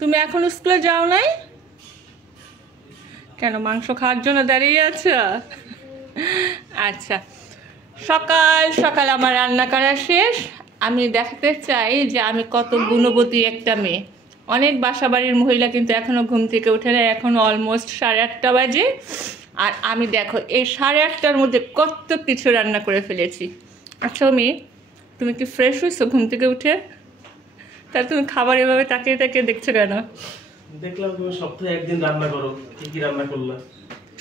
তুমি এখনো স্কুলে যাও নাই কেন? মাংস খাওয়ার জন্য দাঁড়িয়ে আছো? আচ্ছা, সকাল সকাল আমার রান্না করা শেষ। আমি দেখাতে চাই যে আমি কত গুণবতী একটা মেয়ে। অনেক বাসাবাড়ির মহিলা কিন্তু এখনও ঘুম থেকে ওঠে না, এখনও অলমোস্ট 8:30 বাজে। আর আমি দেখো এই 8:30টার মধ্যে কত কিছু রান্না করে ফেলেছি। আচ্ছা তুমি কি ফ্রেশ হয়েছো ঘুম থেকে উঠে? তাহলে তুমি খাবার এভাবে তাকিয়ে তাকিয়ে দেখছো কেন? দেখলাম তুমি সপ্তাহে একদিন রান্না করো, কি রান্না করলা?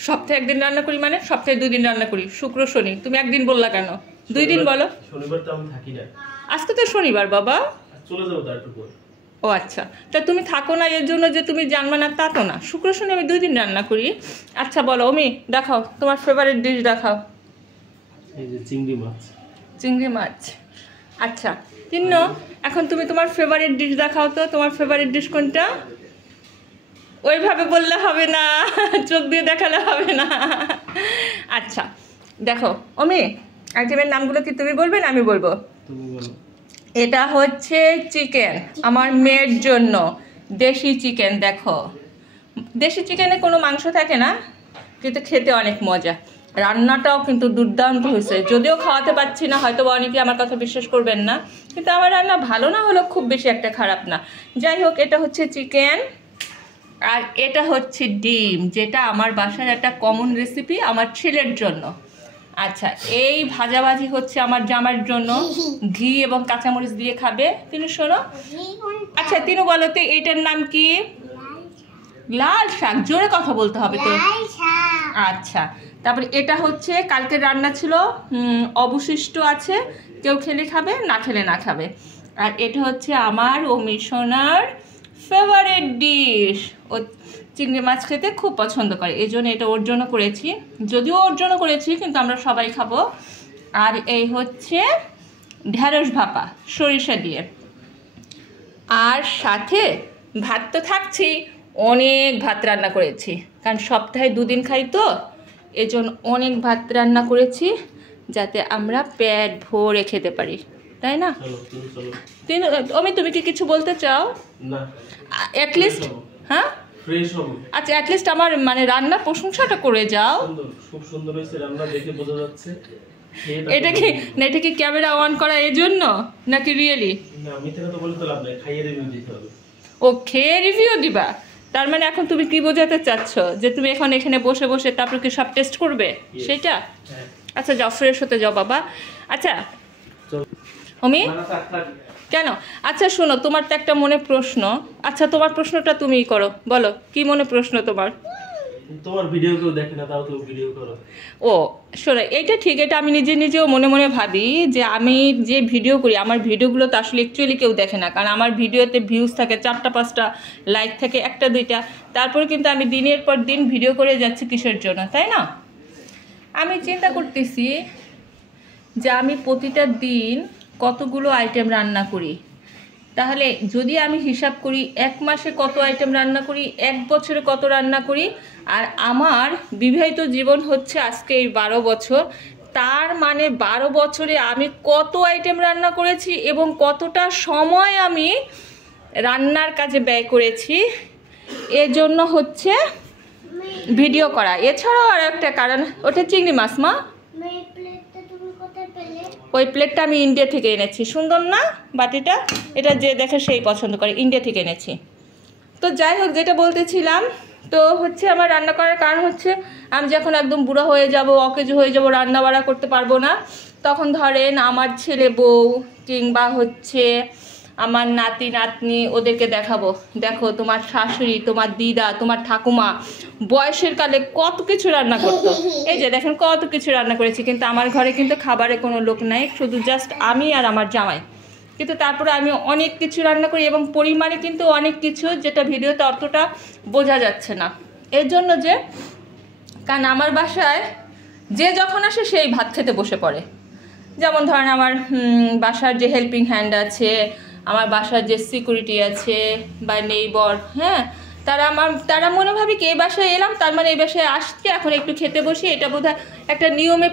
সপ্তাহে একদিন রান্না করি মানে সপ্তাহে 2 দিন রান্না করি, শুক্র শনি। তুমি একদিন বললা কেন? 2 দিন বলো। শনিবার তো আমি থাকি না। আজকে তো শনিবার বাবা। চলে যাবো তার একটু পরে। ও আচ্ছা, তা তুমি থাকো না এর জন্য যে তুমি জানবে না তা তো না। শুক্র শনি আমি 2 দিন রান্না করি। আচ্ছা বলো দেখাও তোমার ফেভারিট ডিশ দেখাও। এই যে চিংড়ি মাছ। চিংড়ি মাছ, আচ্ছা। এখন তুমি তোমার ফেভারিট ডিশ দেখাও তো। তোমার ফেভারিট ডিশ কোনটা? ওইভাবে বললে হবে না, চোখ দিয়ে দেখালে হবে না। আচ্ছা দেখো আইটেমের নামগুলো কি তুমি বলবে না আমি বলবো? তুমি বলো। এটা হচ্ছে চিকেন আমার মেয়ের জন্য, দেশি চিকেন। দেখো দেশি চিকেনে কোনো মাংস থাকে না, কিন্তু খেতে অনেক মজা। রান্নাটাও কিন্তু দুর্দান্ত হয়েছে। যদিও খাওয়াতে পারছি না, হয়তো অনেকে আমার কথা বিশ্বাস করবেন না, কিন্তু আমার রান্না ভালো না হলেও খুব বেশি একটা খারাপ না। যাই হোক, এটা হচ্ছে চিকেন আর এটা হচ্ছে ডিম, যেটা আমার বাসার একটা কমন রেসিপি আমার ছেলের জন্য। আচ্ছা, এই ভাজাভাজি হচ্ছে আমার জামার জন্য, ঘি এবং কাঁচামরিচ দিয়ে খাবে। তিনি শোনো, আচ্ছা তিনু বলো তো এইটার নাম কি? লাল শাক। জোরে কথা বলতে হবে তো। আচ্ছা, তারপরে এটা হচ্ছে কালকে রান্না ছিল, অবশিষ্ট আছে, কেউ খেলে খাবে, না খেলে না খাবে। আর এটা হচ্ছে আমার সোনার ফেভারিট ডিশ। ও চিংড়ি মাছ খেতে খুব পছন্দ করে, এই জন্য এটা ওর জন্য করেছি। যদিও ওর জন্য করেছি, কিন্তু আমরা সবাই খাবো। আর এই হচ্ছে ঢেঁড়স ভাপা সরিষা দিয়ে। আর সাথে ভাত তো থাকছি, অনেক ভাত রান্না করেছি, কারণ সপ্তাহে 2 দিন খাই তো, এজন্য অনেক ভাত রান্না করেছি, যাতে আমরা পেট ভরে খেতে পারি, তাই না? তুমি কি কিছু বলতে চাও? না, অ্যাটলিস্ট হ্যাঁ ফ্রেশ হবে। আচ্ছা, অ্যাটলিস্ট আমার রান্নার প্রশংসাটা করে যাও। খুব সুন্দর হয়েছে রান্না, দেখে বোঝা যাচ্ছে। এটা কি ক্যামেরা অন করা এই জন্য নাকি রিয়েলি? না, আমি তো বলতে লাভ নাই, খাইয়ে রিভিউ দিতে হবে। ও খেয়ে রিভিউ দিবা? তার মানে এখন তুমি কি বোঝাতে চাচ্ছ যে তুমি এখন এখানে বসে বসে তারপর কি সব টেস্ট করবে সেটা? আচ্ছা যাও, ফ্রেশ হতে যাও বাবা। আচ্ছা কেন? আচ্ছা শোনো, তোমার তো একটা মনে প্রশ্ন। আচ্ছা তোমার প্রশ্নটা তুমিই করো, বলো কি মনে প্রশ্ন তোমার? তোমার ভিডিও কেউ দেখে না, তাও তুমি ভিডিও করো। ও শোনো, এটা ঠিক, এটা আমি নিজেও মনে মনে ভাবি যে আমি যে ভিডিও করি, আমার ভিডিওগুলো তো আসলে অ্যাকচুয়ালি কেউ দেখে না, কারণ আমার ভিডিওতে ভিউজ থাকে 4-5টা, লাইক থাকে 1-2টা। তারপরে কিন্তু আমি দিনের পর দিন ভিডিও করে যাচ্ছি কিসের জন্য, তাই না? আমি চিন্তা করতেছি যে আমি প্রতিটা দিন কতগুলো আইটেম রান্না করি। তাহলে যদি আমি হিসাব করি 1 মাসে কত আইটেম রান্না করি, 1 বছরে কত রান্না করি, আর আমার বিবাহিত জীবন হচ্ছে আজকে এই 12 বছর, তার মানে 12 বছরে আমি কত আইটেম রান্না করেছি এবং কতটা সময় আমি রান্নার কাজে ব্যয় করেছি, এজন্য হচ্ছে ভিডিও করা। এছাড়াও আর একটা কারণ, ওটা চিংড়ি মাছ। মা, ওই প্লেটটা আমি ইন্ডিয়া থেকে এনেছি, সুন্দর না বাটিটা? এটা যে দেখে সেই পছন্দ করে, ইন্ডিয়া থেকে এনেছি। তো যাই হোক, যেটা বলতেছিলাম, তো হচ্ছে আমার রান্না করার কারণ হচ্ছে আমি যখন একদম বুড়ো হয়ে যাব, অকেজ হয়ে যাব, রান্না বাড়া করতে পারবো না, তখন ধরেন আমার ছেলে বউ কিংবা হচ্ছে আমার নাতি নাতনি, ওদেরকে দেখাবো, দেখো তোমার শাশুড়ি, তোমার দিদা, তোমার ঠাকুমা বয়সের কালে কত কিছু রান্না করতো। এই যে দেখেন কত কিছু রান্না করেছি, কিন্তু আমার ঘরে কিন্তু খাবারে কোনো লোক নাই, শুধু জাস্ট আমি আর আমার জামাই। কিন্তু তারপরে আমি অনেক কিছু রান্না করি, এবং পরিমাণে কিন্তু অনেক কিছু, যেটা ভিডিওতে অতটা বোঝা যাচ্ছে না। এর জন্য যে, কারণ আমার বাসায় যে যখন আসে সেই ভাত খেতে বসে পড়ে। যেমন ধরেন আমার বাসার যে হেল্পিং হ্যান্ড আছে, আমার বাসার যে সিকিউরিটি আছে বা নেইবর, হ্যাঁ, তারা মনে ভাবে কি এই বাসায় এলাম, তার মানে এই বাসায় আসছে, এখন একটু খেতে বসি, এটা বোধহয় একটা নিয়মে